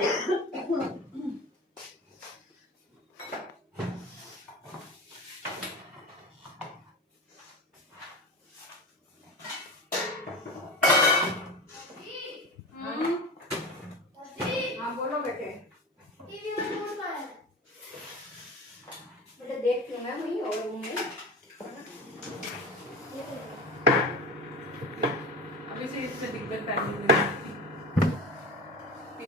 हाँ बोलो बेटे। टीवी में कौन सा है? बेटे देखती हूँ मैं वही और रूम में।